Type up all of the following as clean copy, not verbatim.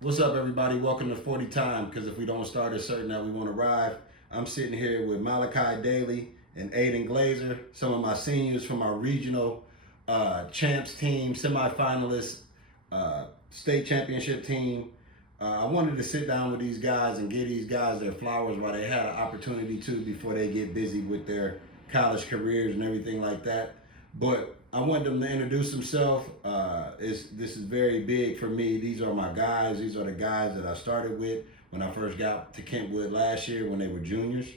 What's up, everybody? Welcome to 40 Time, because if we don't start, it's certain that we won't arrive. I'm sitting here with Malachi Daly and Aden Glazer, some of my seniors from our regional champs team, semifinalists, state championship team. I wanted to sit down with these guys and give these guys their flowers while they had an opportunity to before they get busy with their college careers and everything like that. But I want them to introduce themselves. This is very big for me. These are my guys. These are the guys that I started with when I first got to Kentwood last year when they were juniors.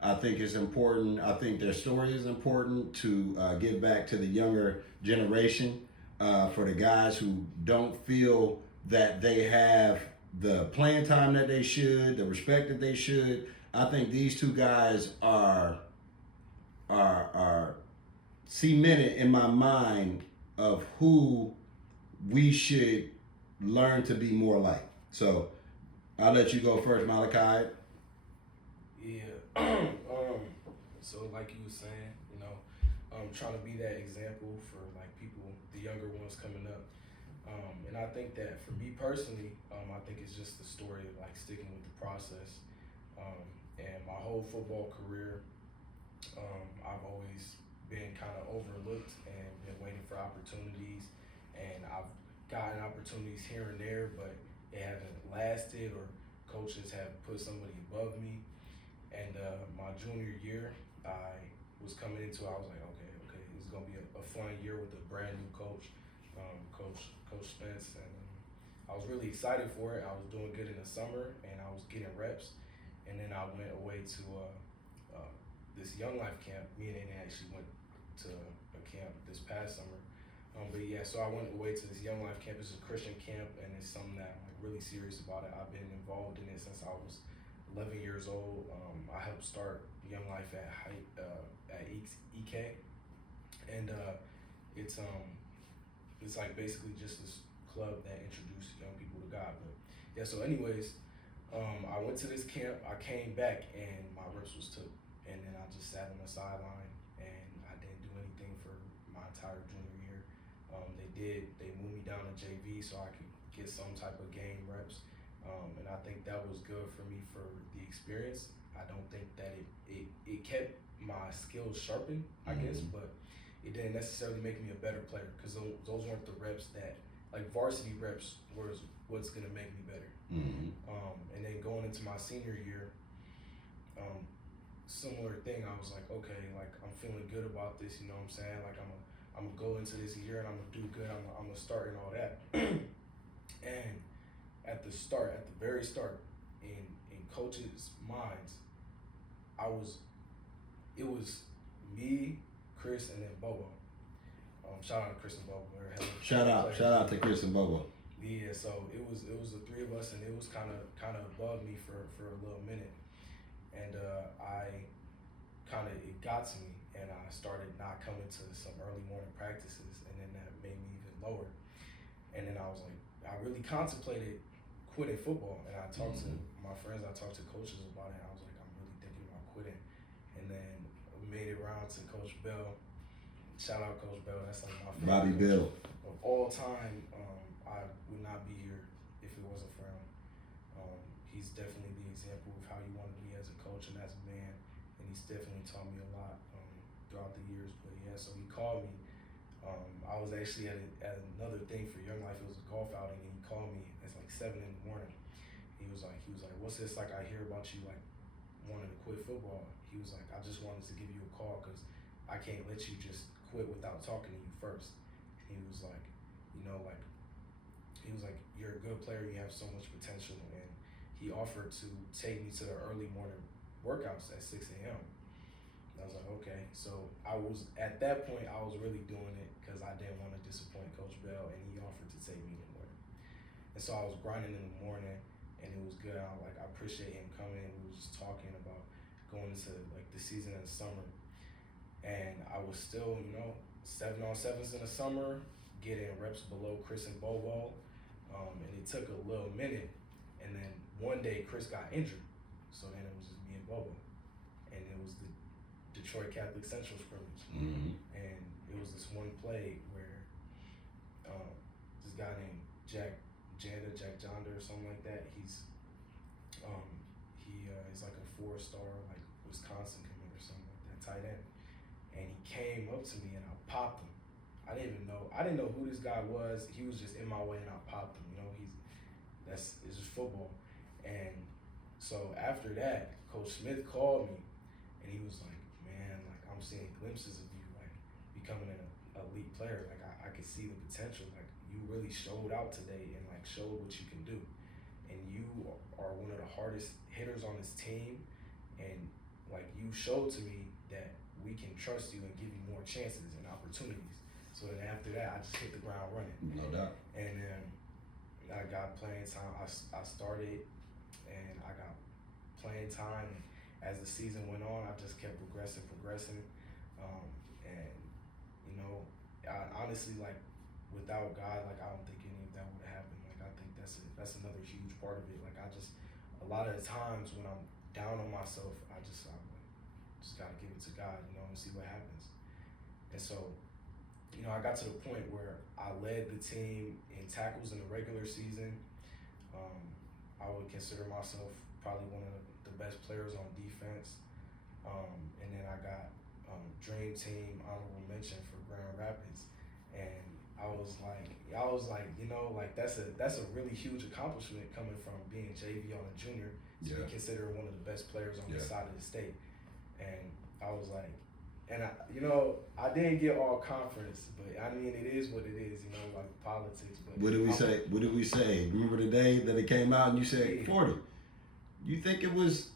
I think it's important. I think their story is important to give back to the younger generation for the guys who don't feel that they have the playing time that they should, the respect that they should. I think these two guys are cemented in my mind of who we should learn to be more like. So I'll let you go first, Malachi. Yeah. So like you were saying, trying to be that example for like people, the younger ones coming up. And I think that for me personally, I think it's just the story of like sticking with the process. And my whole football career, I've always been kind of overlooked and been waiting for opportunities. And I've gotten opportunities here and there, but it haven't lasted or coaches have put somebody above me. And my junior year, I was coming into it, I was like, okay, this is gonna be a fun year with a brand new coach, Coach Spence, and I was really excited for it. I was doing good in the summer, and I was getting reps. And then I went away to this Young Life camp. Me and Aiden actually went to a camp this past summer. But yeah, so I went away to this Young Life camp. It's a Christian camp, and it's something that I'm like really serious about it. I've been involved in it since I was 11 years old. I helped start Young Life at EK, and it's like basically just this club that introduces young people to God. But yeah, so anyways, I went to this camp. I came back and my reps was took, and then I just sat on the sideline and I didn't do anything for my entire junior year. They moved me down to JV so I could get some type of game reps. And I think that was good for me for the experience. I don't think that it kept my skills sharpened, I guess, but it didn't necessarily make me a better player because those weren't the reps that, like varsity reps was what's going to make me better. And then going into my senior year, similar thing, I was like, okay, like I'm feeling good about this, you know what I'm saying? Like I'm gonna go into this year and I'm gonna do good, I'm gonna start and all that. And at the very start, in coaches' minds, it was me, Chris, and then Bobo. Shout out to Chris and Bobo. Shout out to Chris and Bobo. Yeah, so it was the three of us, and it was kind of above me for a little minute, and it got to me, and I started not coming to some early morning practices, and then that made me even lower, and then I was like, I really contemplated quitting football, and I talked to my friends, I talked to coaches about it, and I was like, I'm really thinking about quitting. And then we made it around to Coach Bell. Shout out Coach Bell, that's like my favorite Bobby coach Bill. of all time. I would not be here if it wasn't for him. He's definitely the example of how you want to be as a coach and as a man, and he's definitely taught me a lot throughout the years. But yeah, so he called me. I was actually at another thing for Young Life. It was a golf outing, and he called me. It's like 7 in the morning. He was like, what's this? Like, I hear about you like wanting to quit football. He was like, I just wanted to give you a call because I can't let you just quit without talking to you first. He was like, you're a good player. You have so much potential, and he offered to take me to the early morning workouts at 6 a.m. I was like, okay. So at that point, I was really doing it because I didn't want to disappoint Coach Bell, and he offered to take me in the morning. And so I was grinding in the morning, and it was good. I appreciate him coming. We was just talking about going into like the season in the summer, and I was still, 7-on-7s in the summer, getting reps below Chris and Bobo, and it took a little minute. And then one day Chris got injured, so then it was just me and Bobo, and it was the Detroit Catholic Central scrimmage, and it was this one play where this guy named Jack Jack Jonder or something like that. He's like a 4-star like Wisconsin commit or something like that, tight end. And he came up to me and I popped him. I didn't know who this guy was. He was just in my way and I popped him. You know, it's just football. And so after that, Coach Smith called me and he was like, man, like I'm seeing glimpses of you like becoming an elite player. Like I could see the potential. Like you really showed out today and like showed what you can do. And you are one of the hardest hitters on this team. And like you showed to me that we can trust you and give you more chances and opportunities. So then after that, I just hit the ground running. No doubt. And then I got playing time. I started and I got playing time. And as the season went on, I just kept progressing. And, you know, honestly, like, without God, like, I don't think any of that would have happened. Like, I think that's another huge part of it. Like, a lot of the times when I'm down on myself, I'm just got to give it to God, you know, and see what happens. And so, you know, I got to the point where I led the team in tackles in the regular season. I would consider myself probably one of the best players on defense. And then I got Dream Team honorable mention for Grand Rapids. And I was like, you know, like that's a really huge accomplishment coming from being JV on a junior to be considered one of the best players on the side of the state. And I was like, and I didn't get all conference, but I mean, it is what it is, you know, like politics. But What did we say? Remember the day that it came out and you said 40? You think it was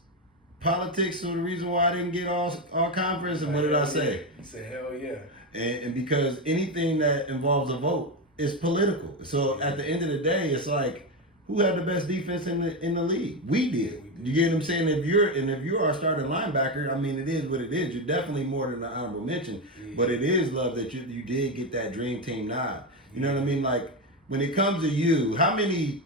politics or the reason why I didn't get all conference? And what did I say? You said hell yeah. And because anything that involves a vote is political. So at the end of the day, it's like, who had the best defense in the league? We did. You get what I'm saying? If you're our starting linebacker, I mean, it is what it is. You're definitely more than an honorable mention. Yeah. But it is love that you did get that dream team nod. You know what I mean? Like when it comes to you, how many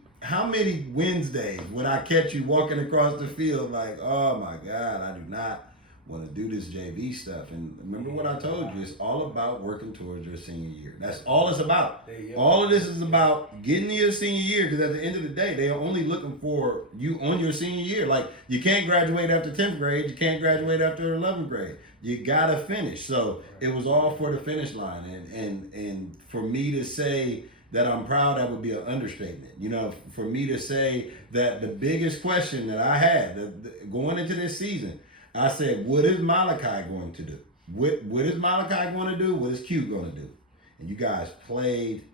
Wednesdays would I catch you walking across the field like, oh my God, I do not want to do this JV stuff. And remember what I told you, it's all about working towards your senior year. That's all it's about. All of this is about getting to your senior year, because at the end of the day, they are only looking for you on your senior year. Like, you can't graduate after 10th grade. You can't graduate after 11th grade. You got to finish. So it was all for the finish line. And for me to say that I'm proud, that would be an understatement. You know, for me to say that the biggest question that I had going into this season, I said, what is Malachi going to do? What is Malachi going to do? What is Q going to do? And you guys played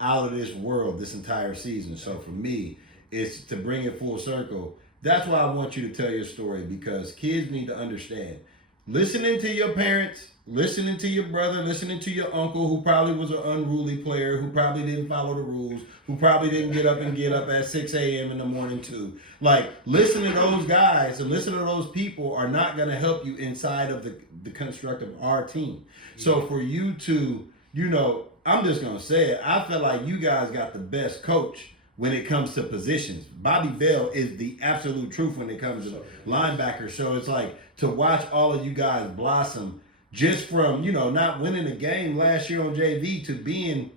out of this world this entire season. So for me, it's to bring it full circle. That's why I want you to tell your story, because kids need to understand. Listening to your parents, listening to your brother, listening to your uncle who probably was an unruly player, who probably didn't follow the rules, who probably didn't get up at 6 a.m. in the morning too. Like, listen to those guys and listen to those people are not going to help you inside of the construct of our team. So for you to, you know, I'm just going to say it, I feel like you guys got the best coach when it comes to positions. Bobby Bell is the absolute truth when it comes to linebackers. So it's like to watch all of you guys blossom just from, you know, not winning a game last year on JV to being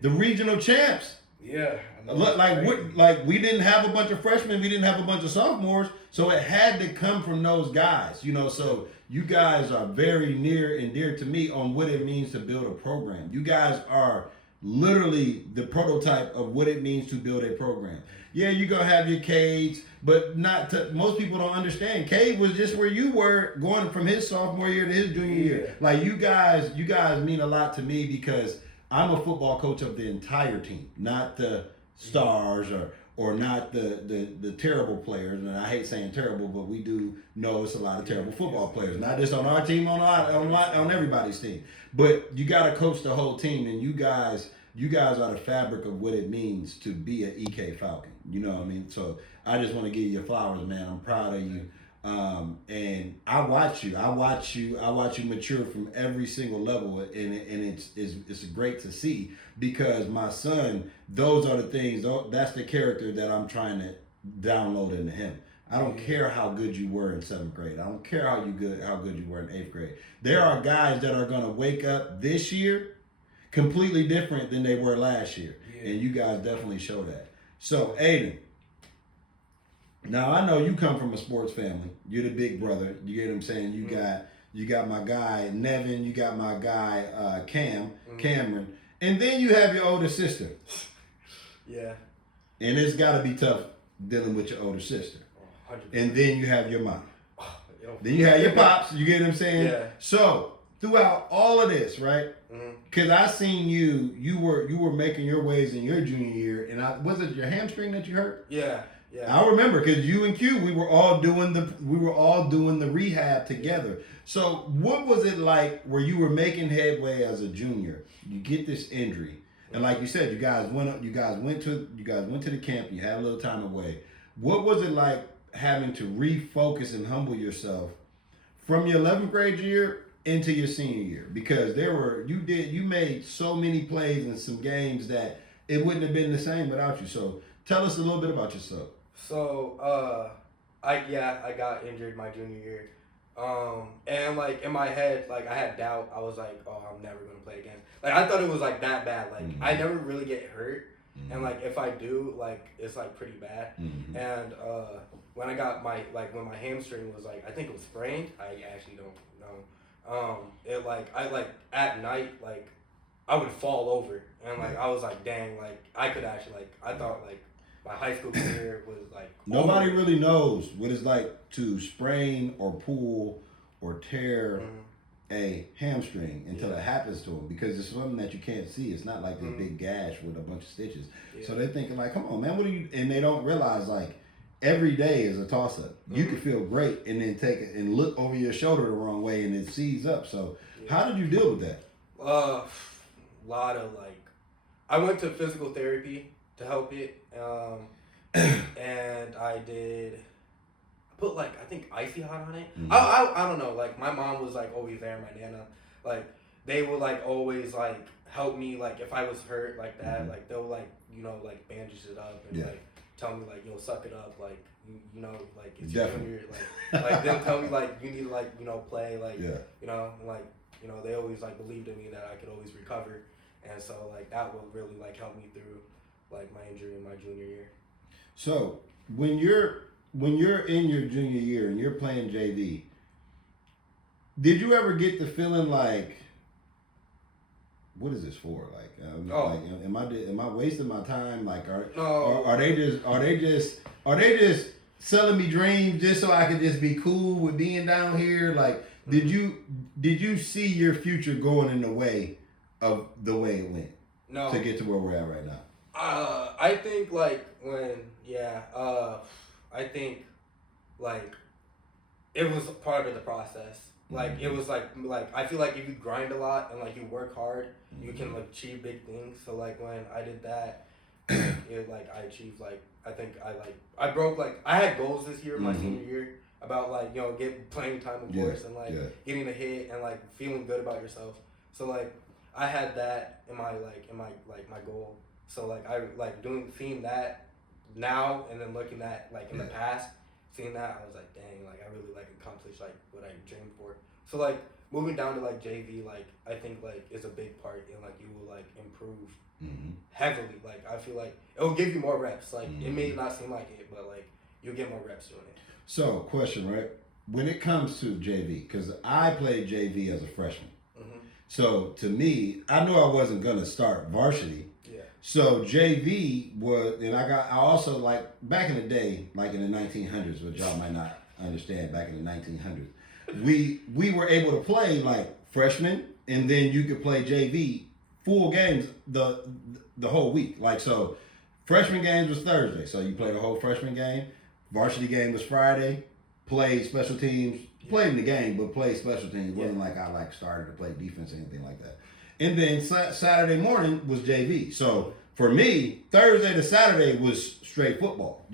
the regional champs. Yeah. Like we didn't have a bunch of freshmen, we didn't have a bunch of sophomores, so it had to come from those guys, you know. So you guys are very near and dear to me on what it means to build a program. You guys are literally the prototype of what it means to build a program. Yeah, you're going to have your Cades, but most people don't understand. Cade was just where you were going from his sophomore year to his junior year. Like, you guys mean a lot to me, because I'm a football coach of the entire team, not the stars or not the terrible players. And I hate saying terrible, but we do know it's a lot of terrible football players, not just on our team, on everybody's team. But you got to coach the whole team, and you guys are the fabric of what it means to be an EK Falcon. You know what I mean? So I just want to give you your flowers, man. I'm proud of you. And I watch you mature from every single level, and it's great to see, because my son, those are the things, that's the character that I'm trying to download into him. I don't care how good you were in 7th grade. I don't care how good you were in 8th grade. There are guys that are going to wake up this year completely different than they were last year. And you guys definitely show that. So Aden, now I know you come from a sports family. You're the big brother. You get what I'm saying? You got my guy Nevin. You got my guy Cameron, and then you have your older sister. Yeah. And it's got to be tough dealing with your older sister. 100%. And then you have your mom. Then you have your pops. You get what I'm saying? Yeah. So throughout all of this, right? Because I seen you were making your ways in your junior year, and was it your hamstring that you hurt? Yeah. Yeah. I remember because you and Q, we were all doing the rehab together. So what was it like where you were making headway as a junior? You get this injury, and like you said, you guys went to the camp. You had a little time away. What was it like having to refocus and humble yourself from your 11th grade year into your senior year? Because you made so many plays in some games that it wouldn't have been the same without you. So tell us a little bit about yourself. So, I got injured my junior year. And like in my head, like I had doubt. I was like, oh, I'm never gonna play again. Like I thought it was like that bad. Like I never really get hurt. And like if I do, like it's like pretty bad. And when I got when my hamstring was like, I think it was sprained. I actually don't know. It like I like at night like I would fall over and like I was like, dang, like I could actually like I thought like my high school career was like nobody really knows what it's like to sprain or pull or tear a hamstring until it happens to them, because it's something that you can't see. It's not like this big gash with a bunch of stitches. So they're thinking like, come on, man, what are you? And they don't realize like every day is a toss up. You can feel great and then take it and look over your shoulder the wrong way and it sees up. So how did you deal with that? Lot of like, I went to physical therapy to help it, and I put like I think icy hot on it. I don't know. Like my mom was like always there, my nana. Like they would like always like help me like if I was hurt like that. Like they'll like like bandage it up and like tell me like suck it up like you know like it's junior like they'll tell me like you need to like play like like they always like believed in me that I could always recover, and so like that would really like help me through like my injury in my junior year. So when you're in your junior year and you're playing JV, did you ever get the feeling like, what is this for? Like, like am I wasting my time? Like, are they just selling me dreams just so I could just be cool with being down here? Like, did you see your future going in the way of the way it went? No. To get to where we're at right now. I think like I think like it was part of the process. Like it was like I feel like if you grind a lot and like you work hard, you can like achieve big things. So like when I did that, it like I achieved like I think I broke like I had goals this year, my senior year, about like get playing time of course and like getting a hit and like feeling good about yourself. So like I had that in my my goal. So like I like seeing that now and then looking at like in the past, seeing that I was like, dang, like I really like accomplished like what I dreamed for. So like moving down to like JV, like I think like is a big part in like you will like improve heavily. Like I feel like it will give you more reps. Like it may not seem like it, but like you'll get more reps doing it. So question, right? When it comes to JV, because I played JV as a freshman. So to me, I knew I wasn't gonna start varsity. So JV was, and I also like back in the day, like in the 1900s, which y'all might not understand. Back in the 1900s, we were able to play like freshmen, and then you could play JV full games the whole week. Like so, freshman games was Thursday, so you played the whole freshman game. Varsity game was Friday. Played special teams. Played in the game, but played special teams. It wasn't like I like started to play defense or anything like that. And then Saturday morning was JV. So for me, Thursday to Saturday was straight football,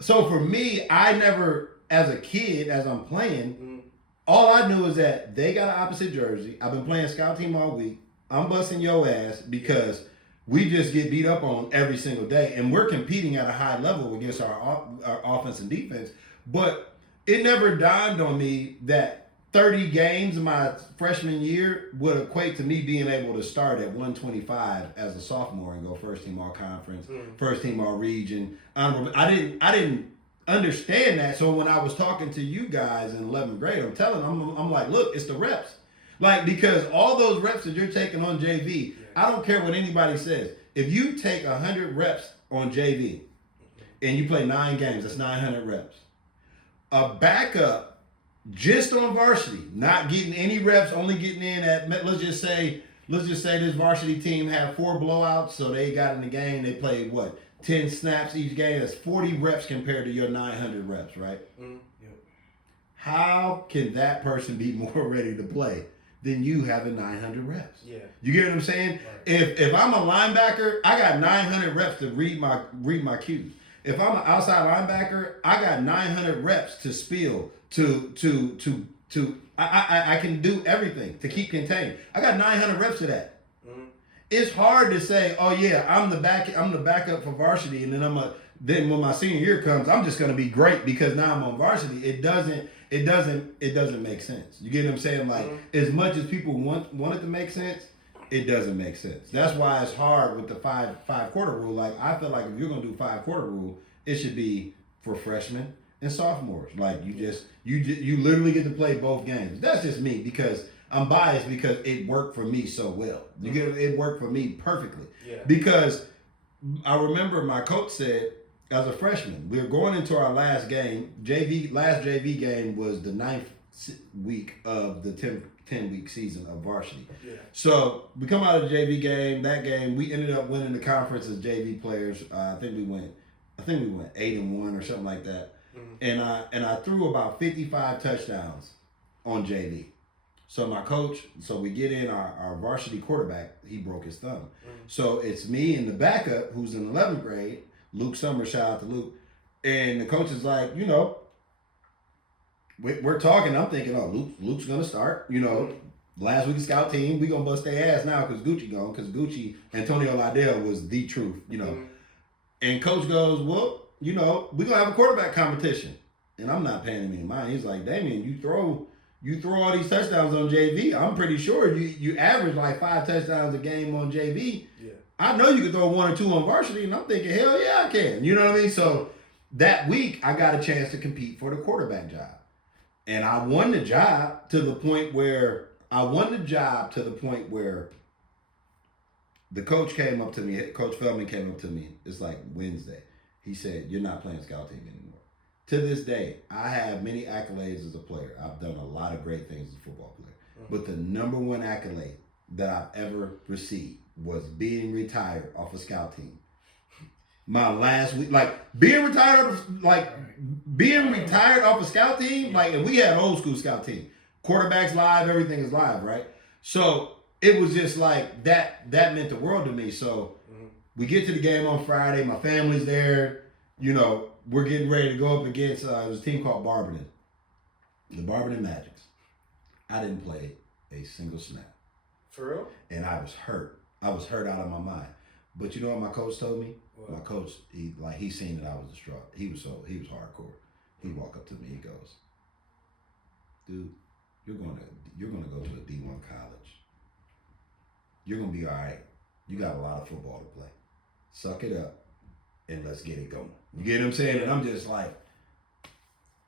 So for me, I never, as a kid, as I'm playing, all I knew is that they got an opposite jersey. I've been playing scout team all week. I'm busting your ass because we just get beat up on every single day. And we're competing at a high level against our offense and defense. But it never dawned on me that 30 games in my freshman year would equate to me being able to start at 125 as a sophomore and go first team all conference, first team all region. I didn't understand that. So when I was talking to you guys in 11th grade, I'm like, look, it's the reps. Like, because all those reps that you're taking on JV, I don't care what anybody says. If you take 100 reps on JV and you play 9 games, that's 900 reps. A backup just on varsity, not getting any reps, only getting in at, let's just say this varsity team had 4 blowouts, so they got in the game, they played 10 snaps each game. That's 40 reps compared to your 900 reps, right? Yep. How can that person be more ready to play than you having 900 reps? Yeah. You get what I'm saying? Right. If I'm a linebacker, I got 900 reps to read my cues. If I'm an outside linebacker, I got 900 reps to spill, I can do everything to keep contained. I got 900 reps of that. It's hard to say, oh yeah, I'm the backup for varsity, and then when my senior year comes, I'm just gonna be great because now I'm on varsity. It doesn't make sense. You get what I'm saying? Like, as much as people want it to make sense, it doesn't make sense. That's why it's hard with the five quarter rule. Like, I feel like if you're gonna do 5 quarter rule, it should be for freshmen and sophomores. Like, you literally get to play both games. That's just me because I'm biased because it worked for me so well. You get it worked for me perfectly. Yeah. Because I remember my coach said, as a freshman, we were going into our last game. Last JV game was the 9th week of the 10-week season of varsity. Yeah. So we come out of the JV game. That game, we ended up winning the conference as JV players. I think we went 8-1 or something like that. And I threw about 55 touchdowns on JV. So my coach, we get in our varsity quarterback, he broke his thumb. So it's me and the backup who's in 11th grade, Luke Summers, shout out to Luke. And the coach is like, we're talking, I'm thinking, oh, Luke's going to start. Last week's scout team, we going to bust their ass now because Gucci gone, because Antonio Liddell was the truth, And coach goes, well, we're going to have a quarterback competition. And I'm not paying him any mind. He's like, Damien, you throw all these touchdowns on JV. I'm pretty sure you average like 5 touchdowns a game on JV. Yeah. I know you could throw 1 or 2 on varsity, and I'm thinking, hell yeah, I can. You know what I mean? So that week, I got a chance to compete for the quarterback job. And I won the job to the point where the coach came up to me, Coach Feldman came up to me, it's like Wednesday. He said, you're not playing scout team anymore. To this day, I have many accolades as a player. I've done a lot of great things as a football player. But the number one accolade that I've ever received was being retired off a scout team. My last week, being retired off a scout team, and we had old school scout team. Quarterbacks live, everything is live, right? So it was just like that meant the world to me. So we get to the game on Friday, my family's there, we're getting ready to go up against, it was a team called Barberton. The Barberton Magics. I didn't play a single snap. For real? And I was hurt. I was hurt out of my mind. But you know what my coach told me? What? My coach, he seen that I was distraught. He was hardcore. He walked up to me, he goes, dude, you're gonna go to a D1 college. You're gonna be all right. You got a lot of football to play. Suck it up and let's get it going. You get what I'm saying? And I'm just like,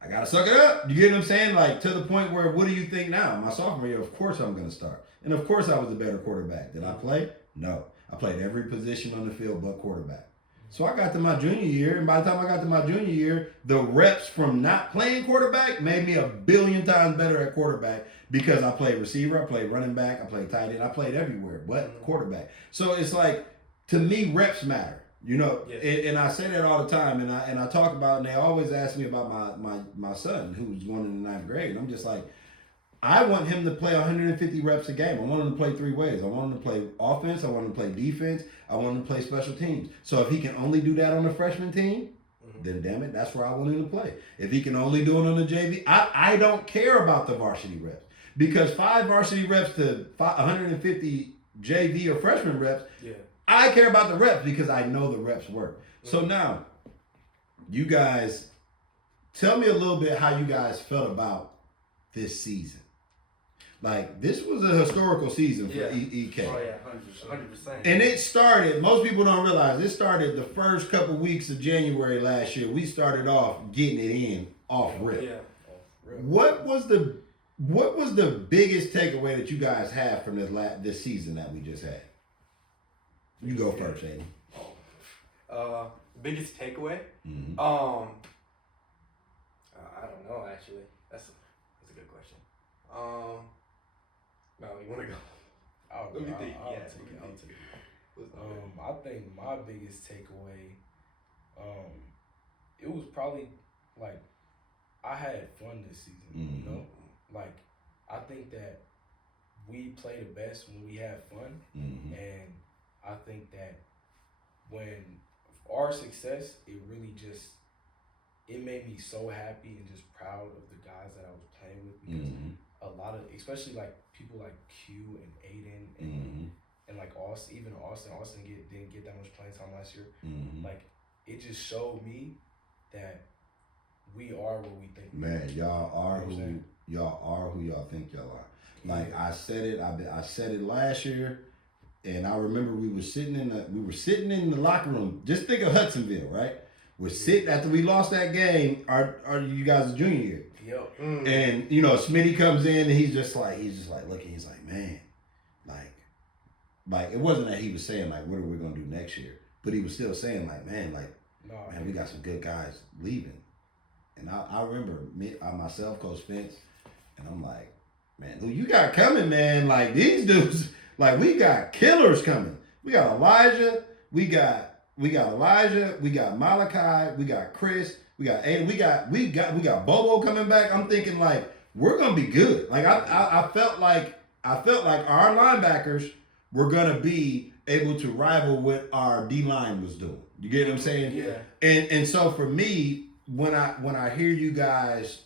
I gotta suck it up. You get what I'm saying? To the point where, what do you think now? My sophomore year, of course I'm gonna start. And of course I was the better quarterback. Did I play? No. I played every position on the field but quarterback. So I got to my junior year, and by the time I got to my junior year, the reps from not playing quarterback made me 1,000,000,000 times better at quarterback because I played receiver, I played running back, I played tight end, I played everywhere but quarterback. So it's like, to me, reps matter. And I say that all the time, and I talk about, and they always ask me about my son who's going in the 9th grade, and I'm just like, I want him to play 150 reps a game. I want him to play 3 ways. I want him to play offense. I want him to play defense. I want him to play special teams. So if he can only do that on the freshman team, then damn it, that's where I want him to play. If he can only do it on the JV, I don't care about the varsity reps. Because 5 varsity reps to 150 JV or freshman reps, I care about the reps because I know the reps work. So now, you guys, tell me a little bit how you guys felt about this season. Like, this was a historical season for Yeah. EK. Oh yeah, 100%. And it started, most people don't realize, it started the first couple weeks of January last year. We started off getting it in off rip. Yeah. What was the biggest takeaway that you guys have from this season that we just had? You go first, Aiden. Biggest takeaway? Mm-hmm. I don't know actually. That's a good question. No, you wanna go? Let me think. I'll take it. I think my biggest takeaway, it was probably like I had fun this season. Mm-hmm. You know, like I think that we play the best when we have fun, Mm-hmm. and I think that when our success, it really just it made me so happy and just proud of the guys that I was playing with because Mm-hmm. a lot of, especially like people like Q and Aden and Mm-hmm. and like Austin, even Austin didn't get that much playing time last year. Mm-hmm. Like it just showed me that we are what we think. Man, y'all are You know what I'm who y'all think y'all are. Like I said it, I said it last year, and I remember we were sitting in the locker room. Just think of Hudsonville, right? We're sitting after we lost that game. Our you guys' junior year. Yep. And you know, Smitty comes in and he's just like looking. He's like, man, like it wasn't that he was saying like, what are we gonna do next year? But he was still saying like, man, we got some good guys leaving. And I remember myself, Coach Spence, and I'm like, man, who you got coming, man? Like these dudes, like we got killers coming. We got Elijah, we got Elijah, we got Malachi, we got Chris, we got Aiden, we got Bobo coming back. I'm thinking like we're gonna be good. Like I felt like our linebackers were gonna be able to rival what our D line was doing. You get what I'm saying? Yeah. And so for me, when I hear you guys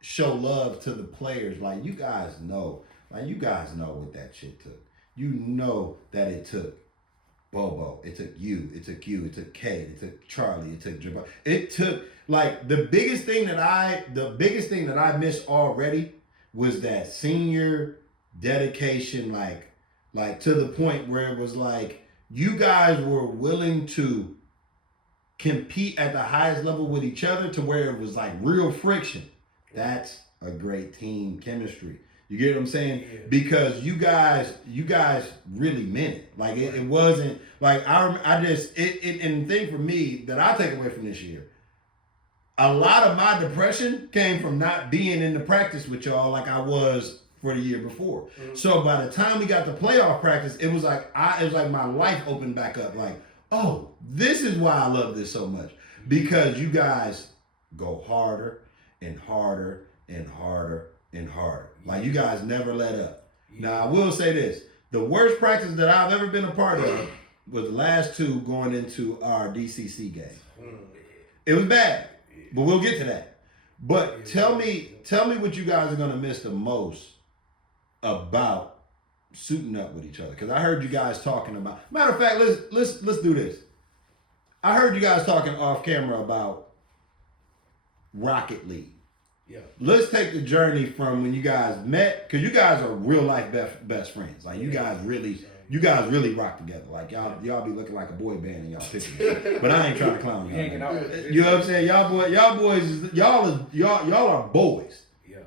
show love to the players, like you guys know what that shit took. You know that it took Bobo, it took you, it took Kate, it took Charlie, it took Jabbar. It took like the biggest thing that I missed already was that senior dedication, like to the point where it was like you guys were willing to compete at the highest level with each other to where it was like real friction. That's a great team chemistry. You get what I'm saying? Yeah. Because you guys really meant it. Like it wasn't like and the thing for me that I take away from this year, a lot of my depression came from not being in the practice with y'all like I was for the year before. Mm-hmm. So by the time we got to playoff practice, it was like my life opened back up. Like, oh, this is why I love this so much. Because you guys go harder and harder and harder and harder. Like you guys never let up. Now I will say this. The worst practice that I've ever been a part of was the last two going into our DCC game. It was bad, but we'll get to that. But tell me what you guys are gonna miss the most about suiting up with each other. Because I heard you guys talking about. Matter of fact, let's do this. I heard you guys talking off camera about Rocket League. Yeah. Let's take the journey from when you guys met, because you guys are real life best friends. Like you guys really rock together. Like y'all be looking like a boy band in y'all pictures. But I ain't trying to clown y'all. Hanging out. You know what I'm saying? Y'all are boys. Yeah.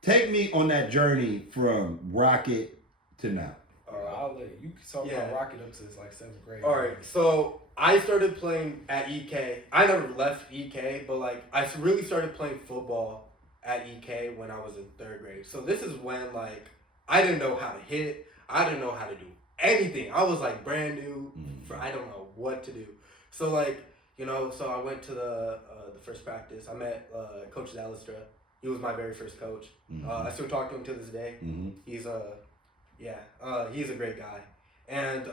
Take me on that journey from Rocket to now. I'll let you talk about Rocket up to like 7th grade. All right, so I started playing at EK. I never left EK, but like I really started playing football at EK when I was in 3rd grade. So this is when like I didn't know how to hit. I didn't know how to do anything. I was like brand new. I don't know what to do. So like so I went to the first practice. I met Coach Zalistra. He was my very first coach. I still talk to him to this day. He's he's a great guy, and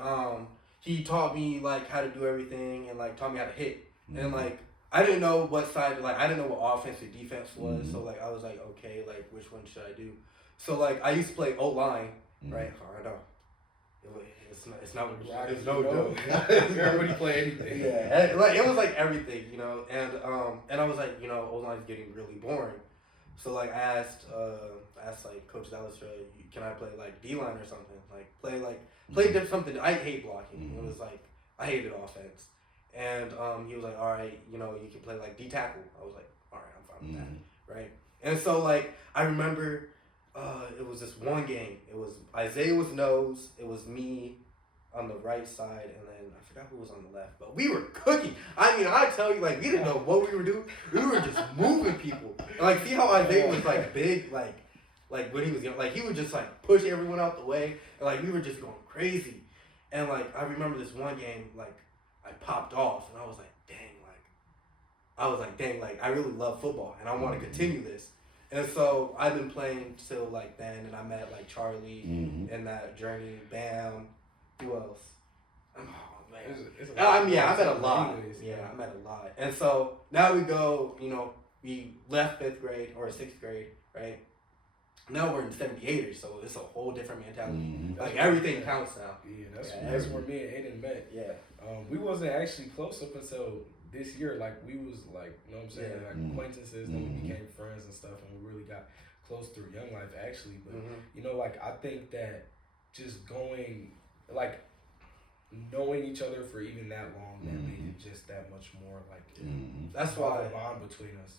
he taught me like how to do everything and like taught me how to hit. And like I didn't know what side, like I didn't know what offense or defense was. So like I was like, okay, like which one should I do? So like I used to play O-line, right? I know. It's no joke. Everybody play anything. Yeah, like it was like everything, and I was like, O-line's getting really boring. So like I asked like Coach Dallas, can I play like D line or something? Like play something. I hate blocking. It was like I hated offense, and he was like, all right, you know, you can play like D tackle. I was like, all right, I'm fine with that, right? And so like I remember, it was this one game. It was Isaiah was nose. It was me on the right side, and then I forgot who was on the left, but we were cooking. I mean, I tell you, like, we didn't know what we were doing. We were just moving people. And, like, see how Isaiah was, like, big, like when he was young, like, he would just, like, push everyone out the way, and, like, we were just going crazy. And, like, I remember this one game, like, I popped off, and I was like, dang, I really love football, and I want to continue this. And so I've been playing till, like, then, and I met, like, Charlie in that journey, Bam. Who else? Oh man, I met a lot. I met a lot. And so now we go. You know, we left 5th grade or 6th grade, right? Now we're in 78ers, so it's a whole different mentality. Like everything counts now. Yeah, that's where me and Aden met. Yeah. We wasn't actually close up until this year. Like we was like, you know what I'm saying, like acquaintances. Then we became friends and stuff, and we really got close through Young Life actually. But you know, like I think that just going. Like knowing each other for even that long, that made it just that much more like that's why the bond between us.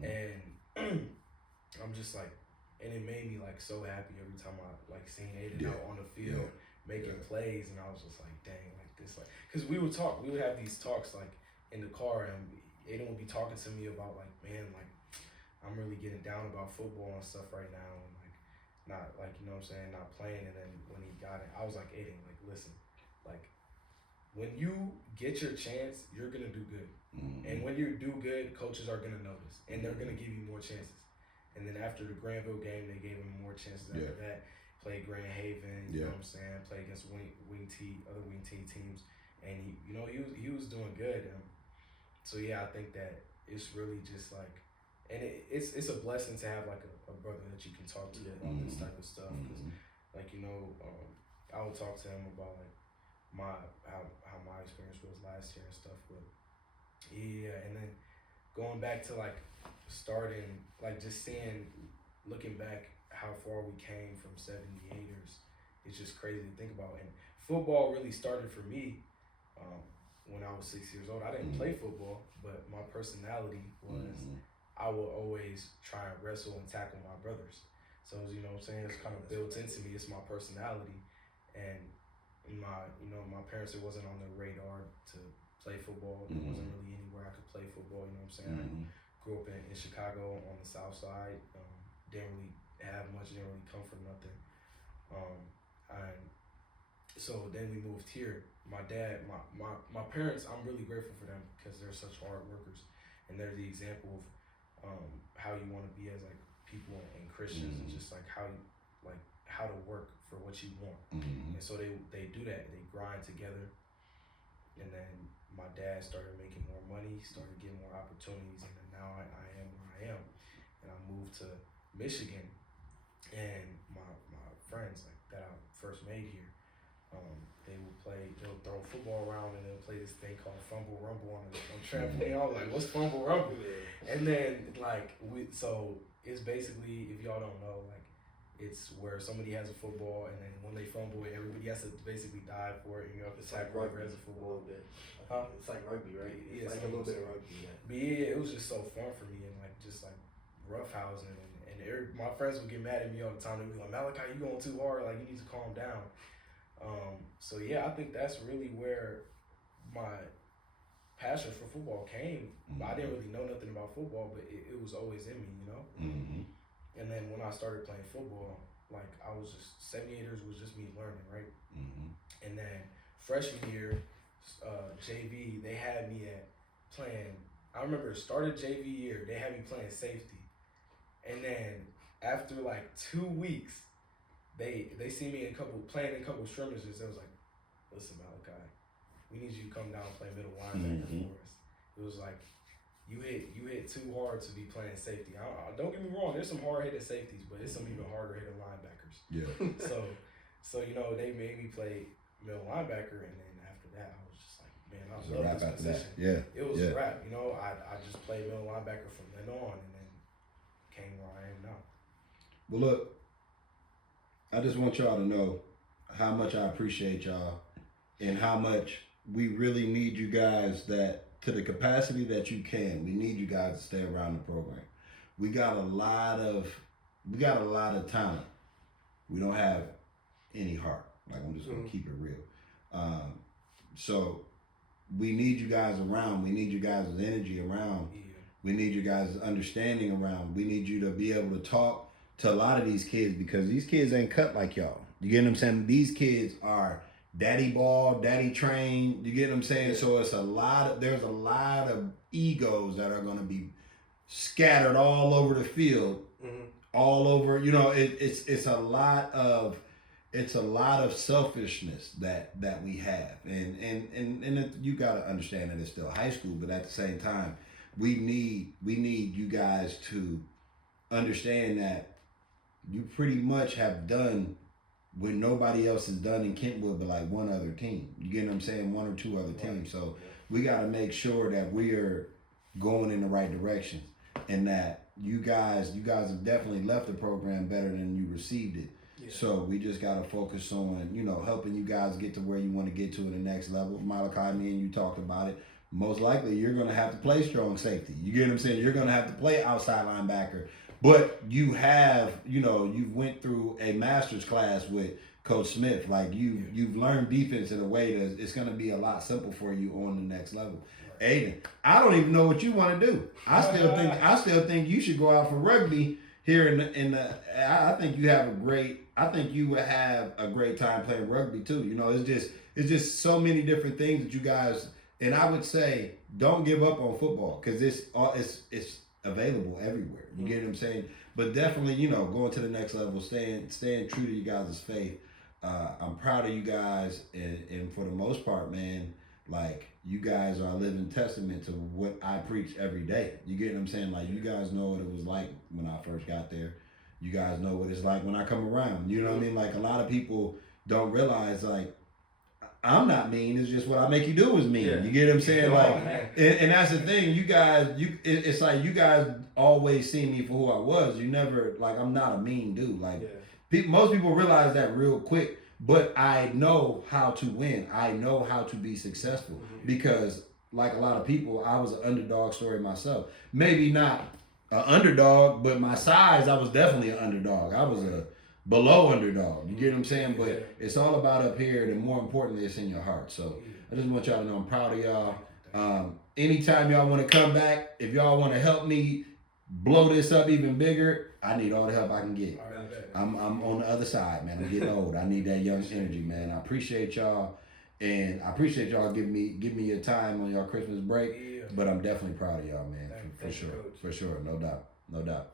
And I'm just like, and it made me like so happy every time I like seeing Aden out on the field making plays, and I was just like, dang, like this, like, because we would have these talks like in the car, and Aden would be talking to me about like, man, like I'm really getting down about football and stuff right now, and like not like, you know what I'm saying, not playing. And then when he got it, I was like, Aden, like listen, like when you get your chance, you're gonna do good. And when you do good, coaches are gonna notice, and they're gonna give you more chances. And then after the Granville game, they gave him more chances after that. Played Grand Haven, you know what I'm saying? Played against other Wing T teams, and he was doing good. So yeah, I think that it's really just like, and it's a blessing to have like a brother that you can talk to about this type of stuff, because like, you know, I would talk to him about like how my experience was last year and stuff. But yeah, and then going back to like starting, like just looking back how far we came from 78ers, it's just crazy to think about. And football really started for me when I was 6 years old. I didn't play football, but my personality was I would always try and wrestle and tackle my brothers. So, you know what I'm saying, it's kind of built into me. It's my personality. And my parents, it wasn't on their radar to play football. There wasn't really anywhere I could play football, you know what I'm saying? I grew up in Chicago on the south side. Didn't really have much, didn't really come from nothing. And so then we moved here. My dad, my parents, I'm really grateful for them because they're such hard workers, and they're the example of how you want to be as like people and Christians, and just like how to work for what you want. And so they do that. They grind together. And then my dad started making more money, started getting more opportunities, and then now I am where I am. And I moved to Michigan, and my friends like that I first made here, they'll throw football around, and they'll play this thing called Fumble Rumble on trampoline. I was like, what's Fumble Rumble? And then like so it's basically, if y'all don't know, like it's where somebody has a football, and then when they fumble it, everybody has to basically dive for it. You know, if it's like rugby as a football, It's like rugby, right? Yeah, it's like a little bit of rugby. But yeah, it was just so fun for me, and like just like roughhousing, and my friends would get mad at me all the time. They'd be like, Malachi, you going too hard. Like, you need to calm down. So yeah, I think that's really where my passion for football came. I didn't really know nothing about football, but it was always in me, you know? And then when I started playing football, like I was just, 78ers was just me learning, right? And then freshman year, JV, they had me playing, I remember started JV year, they had me playing safety. And then after like 2 weeks, they see me playing in a couple scrimmages. They was like, listen, Malachi, we need you to come down and play middle linebacker for us. It was like, you hit too hard to be playing safety. Don't get me wrong, there's some hard-hitting safeties, but there's some even harder-hitting linebackers. So you know, they made me play middle linebacker, and then after that, I was just like, man, I love this position. It was a wrap. You know, I just played middle linebacker from then on, and then came where I am now. Well, look, I just want y'all to know how much I appreciate y'all and how much we really need you guys, that to the capacity that you can, we need you guys to stay around the program. We got a lot of talent. We don't have any heart. Like, I'm just gonna keep it real. So we need you guys around. We need you guys' energy around. Yeah. We need you guys' understanding around. We need you to be able to talk to a lot of these kids, because these kids ain't cut like y'all. You get what I'm saying? These kids are daddy ball, daddy trained. You get what I'm saying? So there's a lot of egos that are gonna be scattered all over the field, all over. You know, it's a lot of selfishness that we have, and you gotta understand that it's still high school, but at the same time, we need you guys to understand that you pretty much have done what nobody else has done in Kentwood but like one other team. You get what I'm saying? One or two other teams. So we got to make sure that we are going in the right direction, and that you guys have definitely left the program better than you received it. Yeah. So we just got to focus on, you know, helping you guys get to where you want to get to in the next level. Malachi, me and you talked about it. Most likely you're going to have to play strong safety. You get what I'm saying? You're going to have to play outside linebacker. But you have, you know, you went through a master's class with Coach Smith. Like, you've learned defense in a way that it's going to be a lot simple for you on the next level. Right. Aden, I don't even know what you want to do. I still think you should go out for rugby here I think you would have a great time playing rugby too. You know, it's just so many different things that you guys, and I would say don't give up on football, because it's available everywhere. You get what I'm saying? But definitely, you know, going to the next level, staying true to you guys' faith. I'm proud of you guys, and for the most part, man, like, you guys are a living testament to what I preach every day. You get what I'm saying? Like, you guys know what it was like when I first got there. You guys know what it's like when I come around. You know what I mean? Like, a lot of people don't realize, like, I'm not mean. It's just what I make you do is mean. Yeah. You get what I'm saying? Like, and that's the thing. You guys, it's like you guys always see me for who I was. You never, like, I'm not a mean dude. Like, most people realize that real quick. But I know how to win. I know how to be successful, because, like a lot of people, I was an underdog story myself. Maybe not an underdog, but my size, I was definitely an underdog. I was a below underdog. You get what I'm saying? But it's all about up here, and more importantly, it's in your heart. So I just want y'all to know I'm proud of y'all. Anytime y'all want to come back, if y'all want to help me blow this up even bigger, I need all the help I can get. I'm on the other side, man. I'm getting old. I need that young energy, man. I appreciate y'all, and I appreciate y'all giving me your time on your Christmas break. But I'm definitely proud of y'all, man. For sure. No doubt.